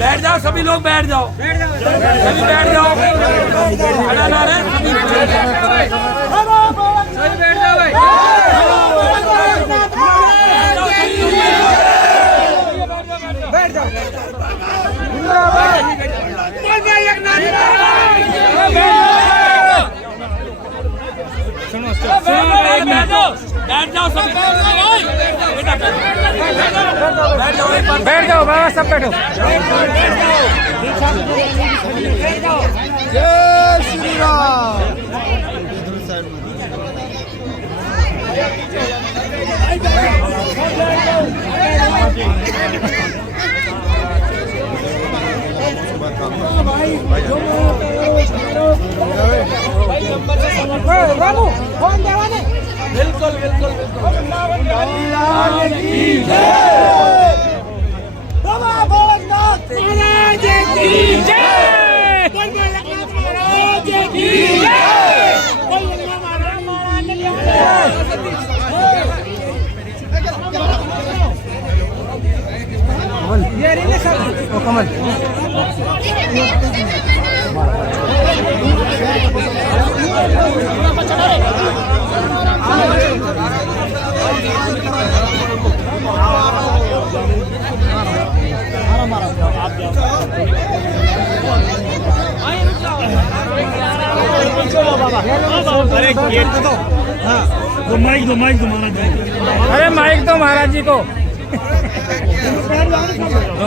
बैठ जाओ सभी लोग, बैठ जाओ सभी, बैठ जाओ, खड़ा ना रहे सभी, बैठ जाओ भाई। बैठ जाओ सभी, बैठ जाओ बाबा, सब बैठो। जय श्री राम। बिल्कुल बिल्कुल कमल अरे गेट दो, हाँ दो माइक दो महाराज जी। अरे माइक दो महाराज जी को।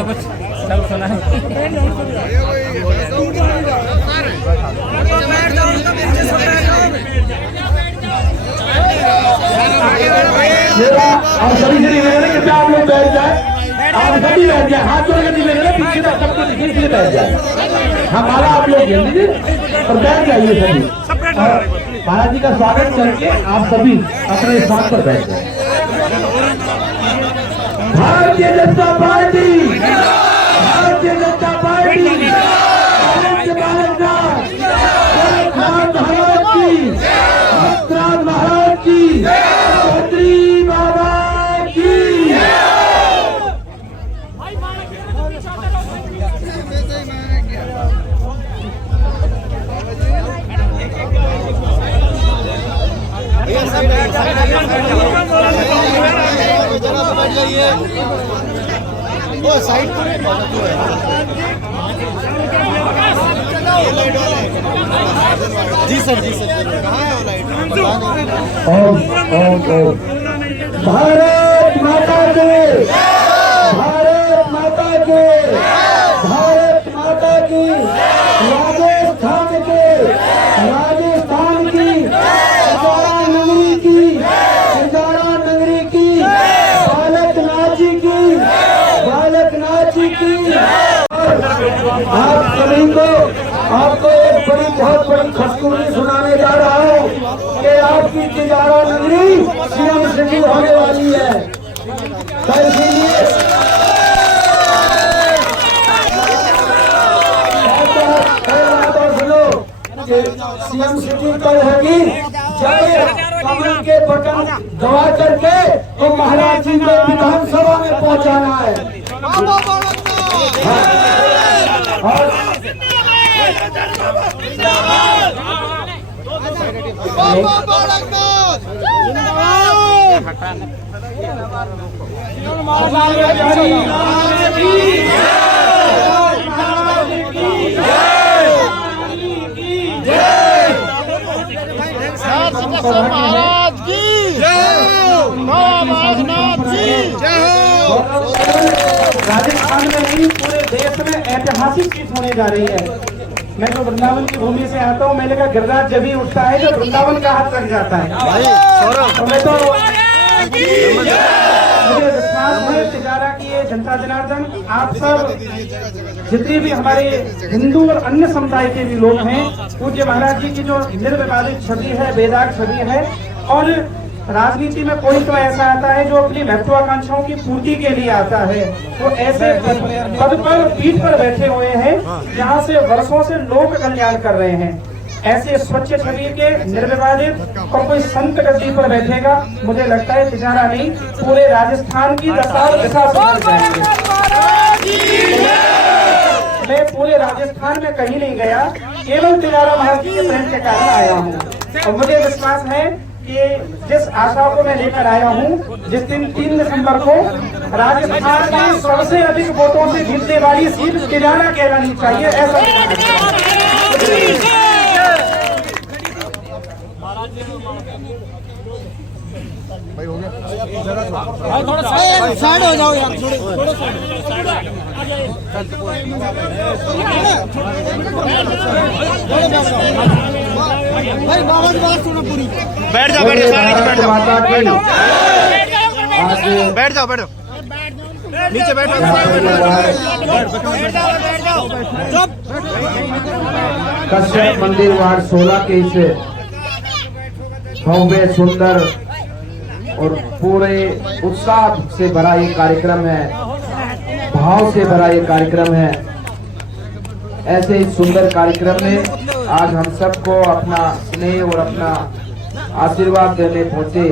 कुछ सब सुना है। आप सभी से निवेदन है कि आप लोग बैठ जाए, आप सभी बैठ जाए, हाथ जोड़ के निवेदन है पीछे तक सबको दिखे इसलिए बैठ जाए। हाँ माला आप लोग घेर लीजिए और बैठ जाइए सभी। महाराज जी का स्वागत करके आप सभी अपने स्थान पर बैठ जाए। भारतीय जनता पार्टी, भारतीय जनता पार्टी, महाराज की, महाराज की, छत्री बाबा की। साइड जी सर, जी सर, कहाँ है वो लाइट? भारत माता के, भारत माता के, भारत माता की। राजस्थान के, राजस्थान की हजारा नगरी की, हजारा नगरी की बालकनाथ की, बालकनाथ की। आप सभी को, आपको एक बड़ी बहुत बड़ी खुशखबरी सुनाने जा रहा हूँ कि आपकी तिजारा नगरी सीएम सिटी होने वाली है। तो इसीलिए सुनो कि सीएम सिटी कल होगी, जब कमल के बटन दबा करके तो महाराज जी को विधानसभा में पहुंचाना है। और महाराज की राजस्थान में नहीं, पूरे देश में ऐतिहासिक चीज होने जा रही है। मैं तो वृंदावन की भूमि से आता हूँ, मैंने कहा गिरिराज जब ही उठता है जब वृंदावन का हाथ लग जाता है। तो मैं तो मुझे विश्वास है तिजारा की ये जनता जनार्दन, आप सब जितने भी हमारे हिंदू और अन्य समुदाय के भी लोग हैं, पूज्य महाराज जी की जो निर्विवादित छवि है, बेदाग छवि है। और राजनीति में कोई तो ऐसा आता है जो अपनी महत्वाकांक्षाओं की पूर्ति के लिए आता है, तो ऐसे पद पर पीठ पर बैठे हुए हैं जहां से वर्षों से लोक कल्याण कर रहे हैं। ऐसे स्वच्छ छवि के निर्विवादित और कोई संत गद्दी पर बैठेगा, मुझे लगता है तिजारा नहीं पूरे राजस्थान की दशा दिशा बदल जाएंगे। मैं पूरे राजस्थान में कहीं नहीं गया, केवल तिजारा महाराज जी के प्रेम के कारण आया हूँ। और मुझे विश्वास है कि जिस आशा को मैं लेकर आया हूँ, जिस दिन 3 दिसंबर को राजस्थान में सबसे अधिक वोटों से जीतने वाली सीट तिजारा कहलानी चाहिए, ऐसा भाई हो गया थोड़ा साइड हो जाओ यार, थोड़ा भाई बाबा की बात सुनो पूरी। बैठ जाओ बैठ जाओ माता की बैठ जाओ बैठ जाओ नीचे बैठ जाओ। कश्यप मंदिर वार्ड 16 के इस भव्य सुंदर और पूरे उत्साह से भरा ये कार्यक्रम है, भाव से भरा ये कार्यक्रम है। ऐसे इस सुंदर कार्यक्रम में आज हम सबको अपना स्नेह और अपना आशीर्वाद देने पहुंचे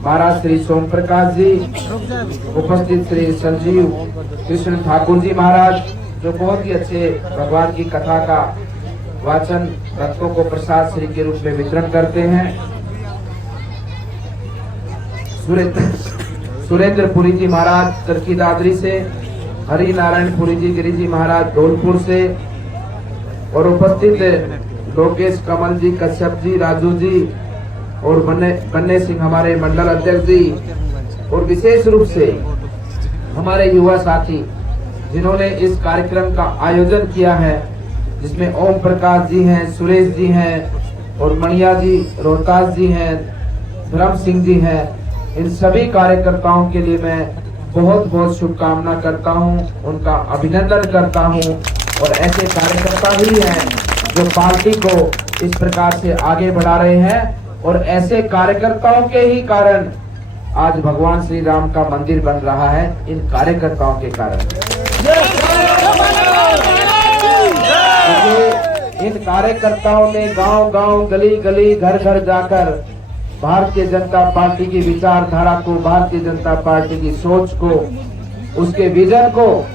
महाराज श्री सोम प्रकाश जी, उपस्थित श्री संजीव कृष्ण ठाकुर जी महाराज, जो बहुत ही अच्छे भगवान की कथा का वाचन भक्तों को प्रसाद श्री के रूप में वितरण करते हैं। सुरेंद्र पुरी जी महाराज चरखी दादरी से, हरि नारायण पुरी जी गिरी जी महाराज धौलपुर से, और उपस्थित लोकेश कमल जी, कश्यप जी, राजू जी और बन्ने सिंह हमारे मंडल अध्यक्ष जी, और विशेष रूप से हमारे युवा साथी जिन्होंने इस कार्यक्रम का आयोजन किया है, जिसमें ओम प्रकाश जी हैं, सुरेश जी हैं और मणिया जी, रोहतास जी हैं, धर्म सिंह जी हैं। इन सभी कार्यकर्ताओं के लिए मैं बहुत बहुत शुभकामना करता हूं, उनका अभिनंदन करता हूं। और ऐसे कार्यकर्ता ही हैं जो पार्टी को इस प्रकार से आगे बढ़ा रहे हैं, और ऐसे कार्यकर्ताओं के ही कारण आज भगवान श्री राम का मंदिर बन रहा है, इन कार्यकर्ताओं के कारण। इन कार्यकर्ताओं ने गांव गांव, गली गली, घर घर जाकर भारतीय जनता पार्टी की विचारधारा को, भारतीय जनता पार्टी की सोच को, उसके विजन को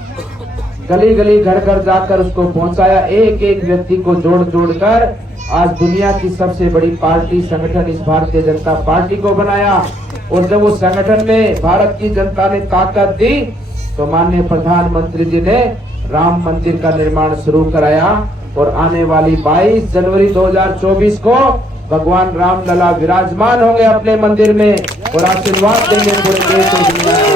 गली गली, घर घर जाकर उसको पहुंचाया। एक एक व्यक्ति को जोड़ जोड़ कर आज दुनिया की सबसे बड़ी पार्टी संगठन इस भारतीय जनता पार्टी को बनाया। और जब उस संगठन में भारत की जनता ने ताकत दी तो माननीय प्रधानमंत्री जी ने राम मंदिर का निर्माण शुरू कराया। और आने वाली 22 जनवरी 2024 को भगवान राम लला विराजमान होंगे अपने मंदिर में और आशीर्वाद देंगे पूरे देश और दुनिया को।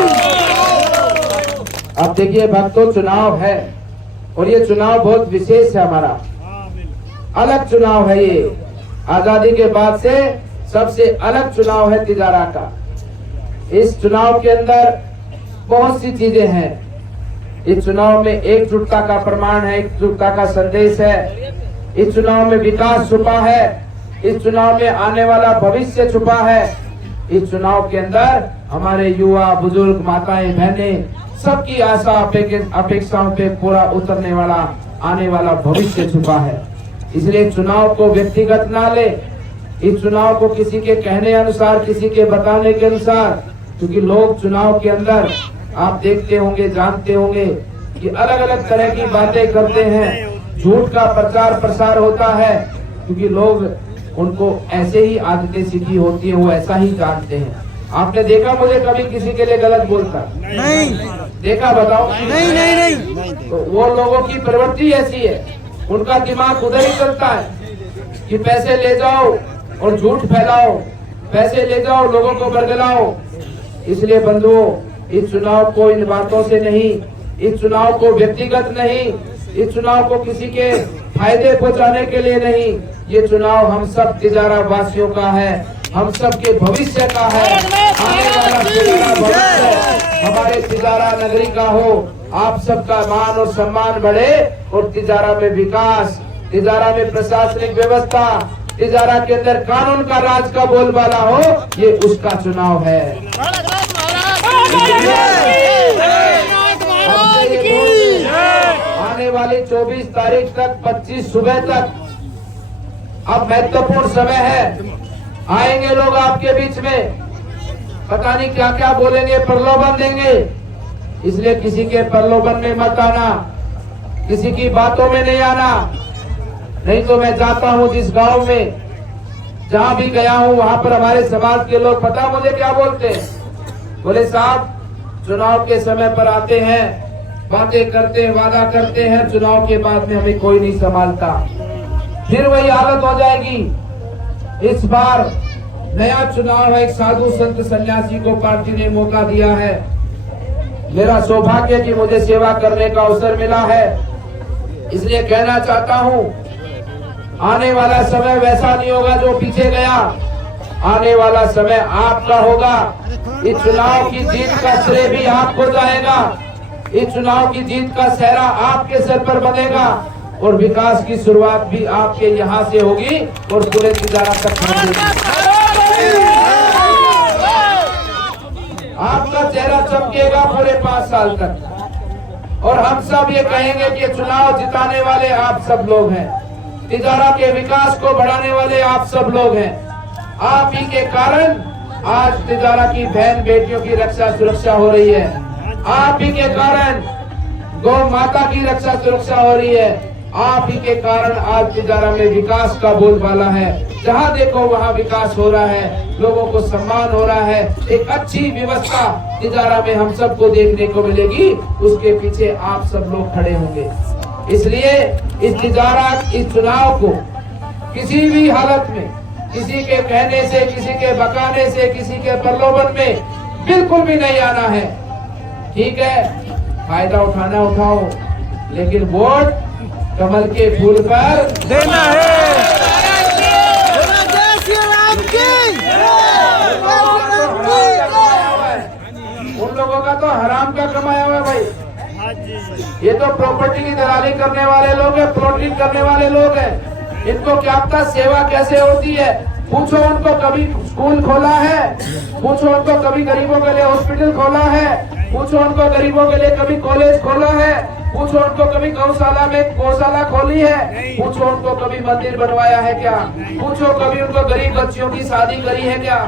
अब देखिए भक्तों, चुनाव है और ये चुनाव बहुत विशेष है, हमारा अलग चुनाव है। ये आजादी के बाद से सबसे अलग चुनाव है तिजारा का। इस चुनाव के अंदर बहुत सी चीजें हैं। इस चुनाव में एकजुटता का प्रमाण है, एकजुटता का संदेश है। इस चुनाव में विकास छुपा है, इस चुनाव में आने वाला भविष्य छुपा है। इस चुनाव के अंदर हमारे युवा, बुजुर्ग, माताएं, बहनें, सबकी आशा अपेक्षाओं पे पूरा उतरने वाला आने वाला भविष्य छुपा है। इसलिए चुनाव को व्यक्तिगत ना ले, इस चुनाव को किसी के कहने अनुसार, किसी के बताने के अनुसार, क्योंकि लोग चुनाव के अंदर आप देखते होंगे, जानते होंगे कि अलग अलग तरह की बातें करते हैं, झूठ का प्रचार प्रसार होता है, क्योंकि लोग उनको ऐसे ही आदतें सीखी होती है, वो ऐसा ही जानते हैं। आपने देखा मुझे कभी किसी के लिए गलत बोलता? नहीं देखा? बताओ। नहीं नहीं नहीं। तो वो लोगों की प्रवृत्ति ऐसी है, उनका दिमाग उधर ही चलता है कि पैसे ले जाओ और झूठ फैलाओ, पैसे ले जाओ, लोगों को बरगलाओ। इसलिए बंधुओं, इस चुनाव को इन बातों से नहीं, इस चुनाव को व्यक्तिगत नहीं, इस चुनाव को किसी के फायदे पहुंचाने के लिए नहीं, ये चुनाव हम सब तिजारा वासियों का है, हम सब के भविष्य का है। आने वाला तिजारा भविष्य हमारे तिजारा नगरी का हो। आप सबका मान और सम्मान बढ़े और तिजारा में विकास, तिजारा में प्रशासनिक व्यवस्था, तिजारा के अंदर कानून का राज का बोलबाला हो, ये उसका चुनाव है। आने वाली 24 तारीख तक, 25 सुबह तक अब महत्वपूर्ण समय है। आएंगे लोग आपके बीच में, पता नहीं क्या क्या बोलेंगे, प्रलोभन देंगे, इसलिए किसी के प्रलोभन में मत आना, किसी की बातों में नहीं आना। नहीं तो मैं जाता हूँ जिस गांव में, जहां भी गया हूँ, वहां पर हमारे समाज के लोग पता मुझे क्या बोलते हैं, बोले साहब चुनाव के समय पर आते हैं, बातें करते हैं, वादा करते हैं, चुनाव के बाद में हमें कोई नहीं संभालता। फिर वही हालत हो जाएगी। इस बार नया चुनाव है, एक साधु संत सन्यासी को पार्टी ने मौका दिया है। मेरा सौभाग्य कि मुझे सेवा करने का अवसर मिला है, इसलिए कहना चाहता हूँ आने वाला समय वैसा नहीं होगा जो पीछे गया। आने वाला समय आपका होगा। इस चुनाव की जीत का श्रेय भी आपको जाएगा। इस चुनाव की जीत का सेहरा आपके सर पर बनेगा और विकास की शुरुआत भी आपके यहाँ से होगी और पूरे तिजारा तक पहुंचेगी। आपका चेहरा चमकेगा पूरे 5 साल तक और हम सब ये कहेंगे कि चुनाव जिताने वाले आप सब लोग हैं, तिजारा के विकास को बढ़ाने वाले आप सब लोग हैं। आप ही के कारण आज तिजारा की बहन बेटियों की रक्षा सुरक्षा हो रही है। आप ही के कारण गौ माता की रक्षा सुरक्षा हो रही है। आप ही के कारण आज तिजारा में विकास का बोलबाला है। जहां देखो वहां विकास हो रहा है, लोगों को सम्मान हो रहा है। एक अच्छी व्यवस्था तिजारा में हम सबको देखने को मिलेगी, उसके पीछे आप सब लोग खड़े होंगे। इसलिए इस तिजारा, इस चुनाव को किसी भी हालत में, किसी के कहने से, किसी के बकाने से, किसी के प्रलोभन में बिल्कुल भी नहीं आना है। ठीक है, फायदा उठाना उठाओ, लेकिन वोट कमल के फूल पर देना है। उन लोगों का तो हराम का कमाया हुआ है भाई। ये तो प्रॉपर्टी की दलाली करने वाले लोग हैं, प्लॉटिंग करने वाले लोग हैं। इनको क्या पता सेवा कैसे होती है। पूछो उनको कभी स्कूल खोला है, पूछो उनको कभी गरीबों के लिए हॉस्पिटल खोला है, पूछो उनको गरीबों के लिए कभी कॉलेज खोला है, पूछो उनको कभी गौशाला में गौशाला खोली है, पूछो उनको कभी मंदिर बनवाया है क्या, पूछो कभी उनको गरीब बच्चियों की शादी करी है क्या।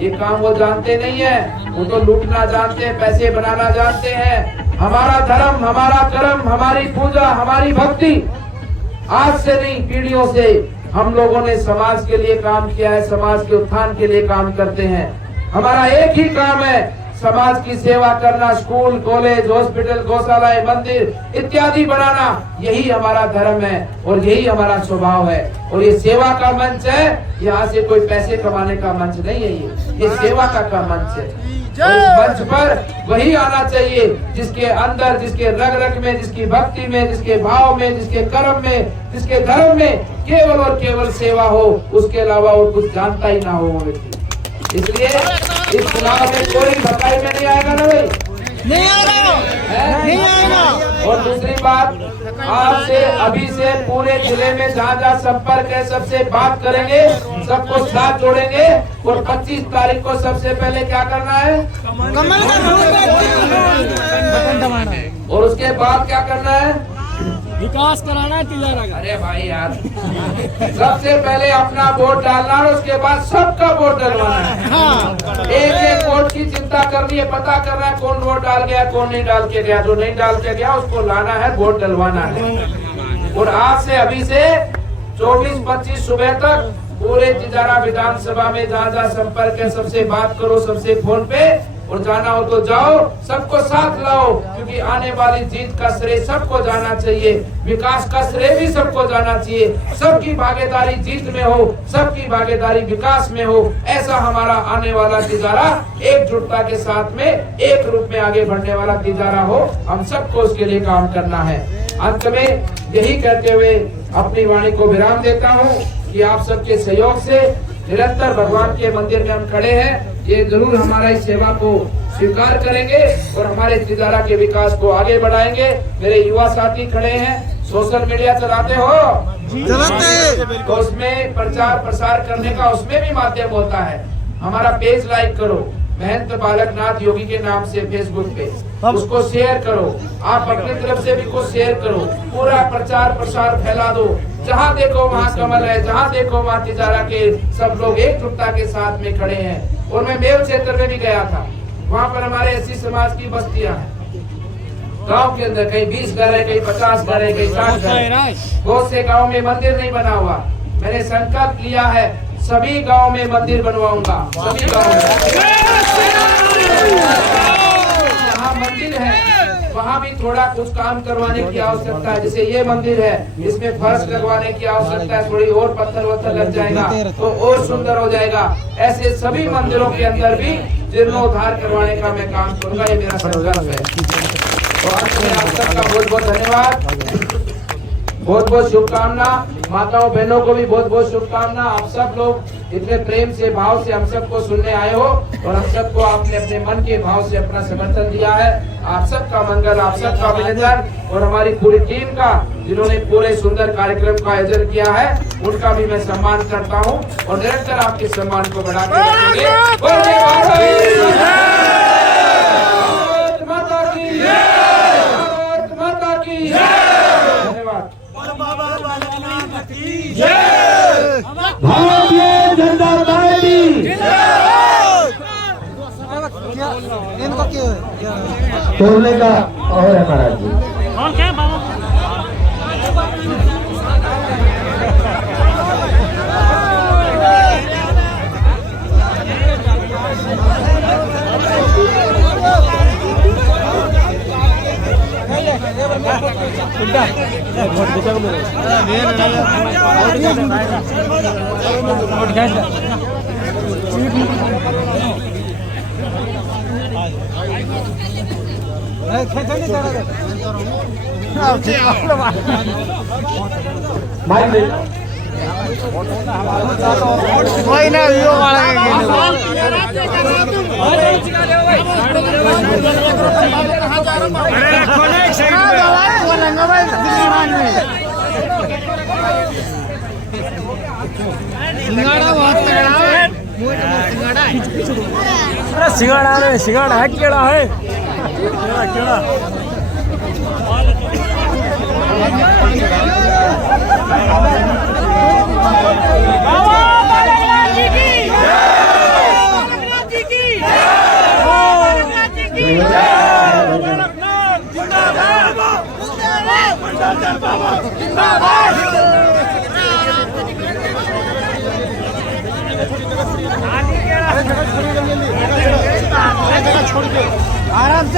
ये काम वो जानते नहीं है, वो तो लूटना जानते हैं, पैसे बनाना जानते हैं। हमारा धर्म, हमारा कर्म, हमारी पूजा, हमारी भक्ति आज से नहीं, पीढ़ियों से हम लोगों ने समाज के लिए काम किया है, समाज के उत्थान के लिए काम करते हैं। हमारा एक ही काम है, समाज की सेवा करना, स्कूल, कॉलेज, हॉस्पिटल, गौशालाएं, मंदिर इत्यादि बनाना, यही हमारा धर्म है और यही हमारा स्वभाव है। और ये सेवा का मंच है, यहाँ से कोई पैसे कमाने का मंच नहीं है। ये सेवा का मंच है। और इस मंच पर वही आना चाहिए जिसके अंदर, जिसके रग रग में, जिसकी भक्ति में, जिसके भाव में, जिसके कर्म में, जिसके धर्म में केवल और केवल सेवा हो, उसके अलावा और कुछ जानता ही ना हो व्यक्ति। इसलिए इस चुनाव में कोई भकाई में नहीं आएगा ना भाई, नहीं आएगा। और दूसरी बात, आपसे अभी से पूरे जिले में जहाँ जहाँ संपर्क है सबसे बात करेंगे, सबको साथ जोड़ेंगे। और 25 तारीख को सबसे पहले क्या करना है, कमल का और उसके बाद क्या करना है, विकास कराना है तिजारा का। अरे भाई यार, सबसे पहले अपना वोट डालना और उसके बाद सबका वोट डलवाना है। एक एक वोट की चिंता करनी है, पता करना है कौन वोट डाल गया, कौन नहीं डाल के गया। जो नहीं डाल के गया उसको लाना है, वोट डलवाना है। और आज से, अभी से 24-25 सुबह तक पूरे तिजारा विधानसभा में जहाँ जहाँ संपर्क है सबसे बात करो, सबसे फोन पे, और जाना हो तो जाओ, सबको साथ लाओ, क्योंकि आने वाली जीत का श्रेय सबको जाना चाहिए, विकास का श्रेय भी सबको जाना चाहिए। सबकी भागीदारी जीत में हो, सबकी भागीदारी विकास में हो, ऐसा हमारा आने वाला तिजारा एकजुटता के साथ में एक रूप में आगे बढ़ने वाला तिजारा हो। हम सबको उसके लिए काम करना है। अंत में यही कहते हुए अपनी वाणी को विराम देता हूँ कि आप सबके सहयोग से निरंतर भगवान के मंदिर में हम खड़े हैं। ये जरूर हमारा इस सेवा को स्वीकार करेंगे और हमारे तिजारा के विकास को आगे बढ़ाएंगे। मेरे युवा साथी खड़े हैं, सोशल मीडिया चलाते हो, तो उसमें प्रचार प्रसार करने का उसमें भी माध्यम होता है। हमारा पेज लाइक करो, महंत बालकनाथ योगी के नाम से फेसबुक पे, उसको शेयर करो। आप अपनी तरफ से भी कुछ शेयर करो, पूरा प्रचार प्रसार फैला दो। जहाँ देखो वहाँ कमल है, जहाँ देखो वहाँ तिजारा के सब लोग एकजुटता के साथ में खड़े हैं। और मैं मेल क्षेत्र में भी गया था, वहाँ पर हमारे एससी समाज की बस्तियां हैं, गांव के अंदर कहीं 20 घर है, कहीं 50 घर है, कहीं 60 घर है। बहुत से गांव में मंदिर नहीं बना हुआ। मैंने संकल्प लिया है सभी गांव में मंदिर बनवाऊंगा। सभी गांव में जहाँ मंदिर है वहाँ भी थोड़ा कुछ काम करवाने की आवश्यकता है। जैसे ये मंदिर है, इसमें फर्श लगवाने की आवश्यकता है, थोड़ी और पत्थर वत्थर लग जाएगा तो और सुंदर हो जाएगा। ऐसे सभी मंदिरों के अंदर भी जीर्णोद्धार करवाने का मैं काम करूंगा, ये मेरा संकल्प है। तो अंत में आप सबका बहुत बहुत धन्यवाद, बहुत बहुत शुभकामना। माताओं बहनों को भी बहुत बहुत शुभकामना। आप सब लोग इतने प्रेम से भाव से हम सबको सुनने आए हो और हम सबको आपने अपने मन के भाव से अपना समर्थन दिया है। आप सबका मंगल, आप सबका अभिनंदन और हमारी पूरी टीम का जिन्होंने पूरे सुंदर कार्यक्रम का आयोजन किया है उनका भी मैं सम्मान करता हूँ और निरंतर आपके सम्मान को बढ़ाते रहेंगे। भारतीय जनता पार्टी इनका क्यों तोड़ने का और है महाराज जी। और क्या बाबा कोई ना यो सिंगाड़ा है, सिंगाड़ा है, केड़ा है, केड़ा आराम से